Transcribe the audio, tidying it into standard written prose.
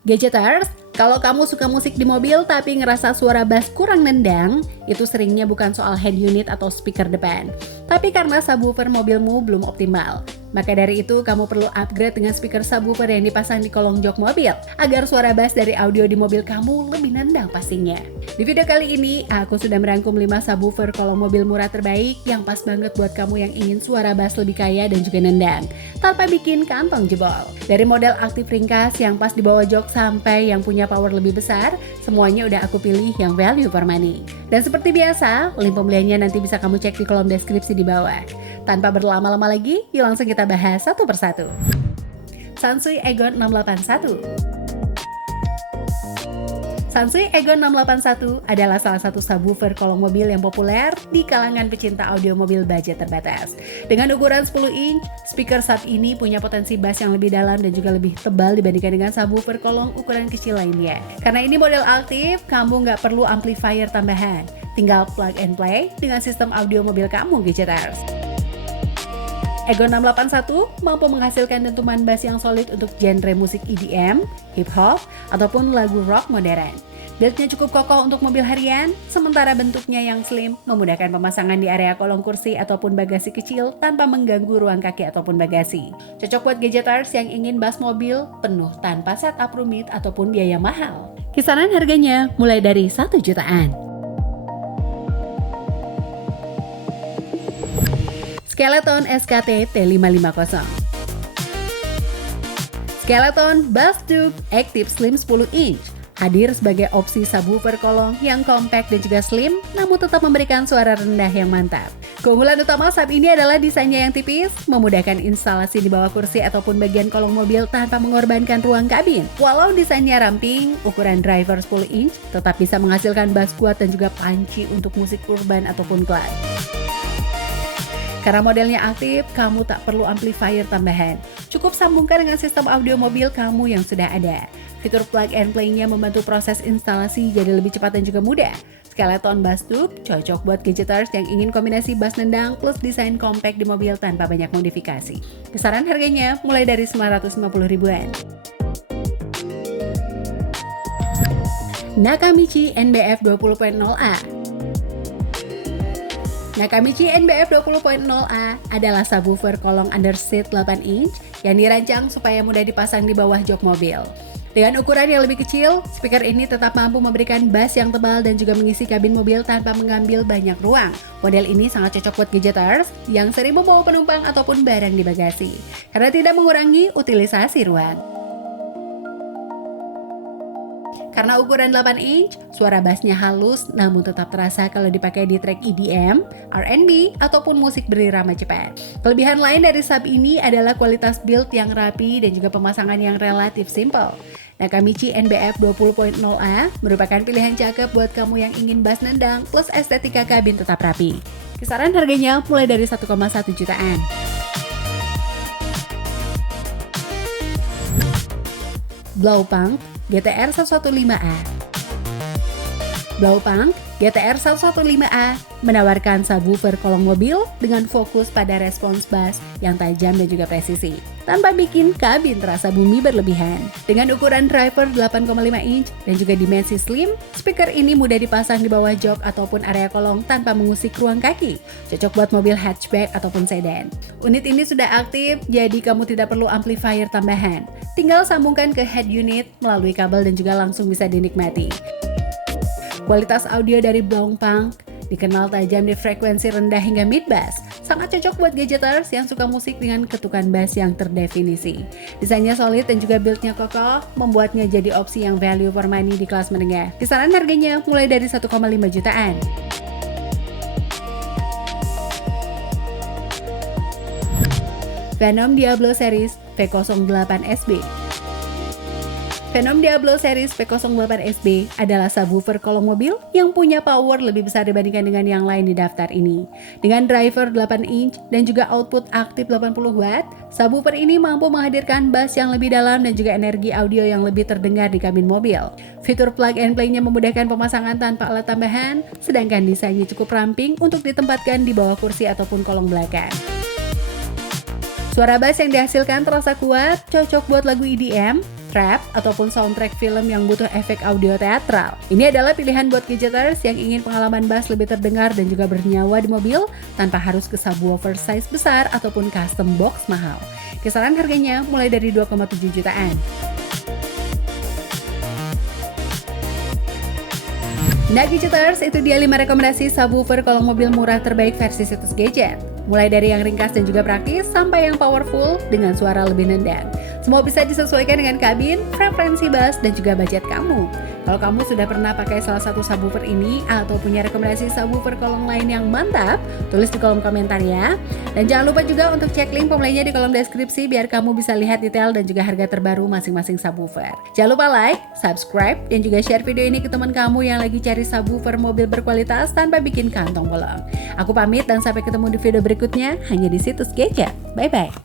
Gadgeters, kalau kamu suka musik di mobil tapi ngerasa suara bass kurang nendang, itu seringnya bukan soal head unit atau speaker depan, tapi karena subwoofer mobilmu belum optimal. Maka dari itu, kamu perlu upgrade dengan speaker subwoofer yang dipasang di kolong jok mobil, agar suara bass dari audio di mobil kamu lebih nendang pastinya. Di video kali ini, aku sudah merangkum 5 subwoofer kolong mobil murah terbaik yang pas banget buat kamu yang ingin suara bass lebih kaya dan juga nendang, tanpa bikin kantong jebol. Dari model aktif ringkas yang pas di bawah jok sampai yang punya power lebih besar, semuanya udah aku pilih yang value for money. Dan seperti biasa, link pembeliannya nanti bisa kamu cek di kolom deskripsi di bawah. Tanpa berlama-lama lagi, yuk langsung kita bahas satu persatu. Sansui Egon 681. Sansui Egon 681 adalah salah satu subwoofer kolong mobil yang populer di kalangan pecinta audio mobil budget terbatas. Dengan ukuran 10 inch, speaker saat ini punya potensi bass yang lebih dalam dan juga lebih tebal dibandingkan dengan subwoofer kolong ukuran kecil lainnya. Karena ini model aktif, kamu nggak perlu amplifier tambahan. Tinggal plug and play dengan sistem audio mobil kamu, Gadgeters. Egon 681 mampu menghasilkan dentuman bass yang solid untuk genre musik EDM, hip hop, ataupun lagu rock modern. Build-nya cukup kokoh untuk mobil harian, sementara bentuknya yang slim memudahkan pemasangan di area kolong kursi ataupun bagasi kecil tanpa mengganggu ruang kaki ataupun bagasi. Cocok buat gadgeters yang ingin bass mobil penuh tanpa setup rumit ataupun biaya mahal. Kisaran harganya mulai dari 1 jutaan. Skeleton SKT T550. Skeleton Bass Tube Active Slim 10 inch hadir sebagai opsi subwoofer kolong yang compact dan juga slim, namun tetap memberikan suara rendah yang mantap. Keunggulan utama sub ini adalah desainnya yang tipis, memudahkan instalasi di bawah kursi ataupun bagian kolong mobil tanpa mengorbankan ruang kabin. Walau desainnya ramping, ukuran driver 10 inch tetap bisa menghasilkan bass kuat dan juga punchy untuk musik urban ataupun club. Karena modelnya aktif, kamu tak perlu amplifier tambahan. Cukup sambungkan dengan sistem audio mobil kamu yang sudah ada. Fitur plug and play-nya membantu proses instalasi jadi lebih cepat dan juga mudah. Skeleton Bass Tube cocok buat gadgeters yang ingin kombinasi bass nendang plus desain compact di mobil tanpa banyak modifikasi. Kisaran harganya mulai dari 950 ribuan. Nakamichi NBF 20.0A. Nakamichi NBF 20.0A adalah subwoofer kolong underseat 8 inch yang dirancang supaya mudah dipasang di bawah jok mobil. Dengan ukuran yang lebih kecil, speaker ini tetap mampu memberikan bass yang tebal dan juga mengisi kabin mobil tanpa mengambil banyak ruang. Model ini sangat cocok buat gadgeters yang sering membawa penumpang ataupun barang di bagasi, karena tidak mengurangi utilisasi ruang. Karena ukuran 8 inch, suara bassnya halus namun tetap terasa kalau dipakai di track EDM, R&B, ataupun musik berirama cepat. Kelebihan lain dari sub ini adalah kualitas build yang rapi dan juga pemasangan yang relatif simple. Nakamichi NBF 20.0A merupakan pilihan cakep buat kamu yang ingin bass nendang plus estetika kabin tetap rapi. Kisaran harganya mulai dari 1,1 jutaan. Blaupunk GTR 115A. Blaupunk GTR 115A menawarkan subwoofer kolong mobil dengan fokus pada respons bass yang tajam dan juga presisi, tanpa bikin kabin terasa bumi berlebihan. Dengan ukuran driver 8,5 inch dan juga dimensi slim, speaker ini mudah dipasang di bawah jok ataupun area kolong tanpa mengusik ruang kaki. Cocok buat mobil hatchback ataupun sedan. Unit ini sudah aktif, jadi kamu tidak perlu amplifier tambahan. Tinggal sambungkan ke head unit melalui kabel dan juga langsung bisa dinikmati. Kualitas audio dari Blaupunk dikenal tajam di frekuensi rendah hingga mid bass. Sangat cocok buat gadgeters yang suka musik dengan ketukan bass yang terdefinisi. Desainnya solid dan juga build-nya kokoh, membuatnya jadi opsi yang value for money di kelas menengah. Kisaran harganya mulai dari 1,5 jutaan. Venom Diablo Series V08SB. Venom Diablo Series V08SB adalah subwoofer kolong mobil yang punya power lebih besar dibandingkan dengan yang lain di daftar ini. Dengan driver 8 inch dan juga output aktif 80 watt, subwoofer ini mampu menghadirkan bass yang lebih dalam dan juga energi audio yang lebih terdengar di kabin mobil. Fitur plug and play-nya memudahkan pemasangan tanpa alat tambahan, sedangkan desainnya cukup ramping untuk ditempatkan di bawah kursi ataupun kolong belakang. Suara bass yang dihasilkan terasa kuat, cocok buat lagu EDM, trap, ataupun soundtrack film yang butuh efek audio teatral. Ini adalah pilihan buat gadgeters yang ingin pengalaman bass lebih terdengar dan juga bernyawa di mobil tanpa harus ke subwoofer size besar ataupun custom box mahal. Kisaran harganya mulai dari 2,7 jutaan. Nah gadgeters, itu dia 5 rekomendasi subwoofer kolong mobil murah terbaik versi Situs Gadget. Mulai dari yang ringkas dan juga praktis, sampai yang powerful dengan suara lebih nendang. Semua bisa disesuaikan dengan kabin, preferensi bass, dan juga budget kamu. Kalau kamu sudah pernah pakai salah satu subwoofer ini, atau punya rekomendasi subwoofer kolong lain yang mantap, tulis di kolom komentar ya. Dan jangan lupa juga untuk cek link pembelinya di kolom deskripsi, biar kamu bisa lihat detail dan juga harga terbaru masing-masing subwoofer. Jangan lupa like, subscribe, dan juga share video ini ke teman kamu yang lagi cari subwoofer mobil berkualitas tanpa bikin kantong bolong. Aku pamit dan sampai ketemu di video berikutnya hanya di Situs Gadget. Bye-bye.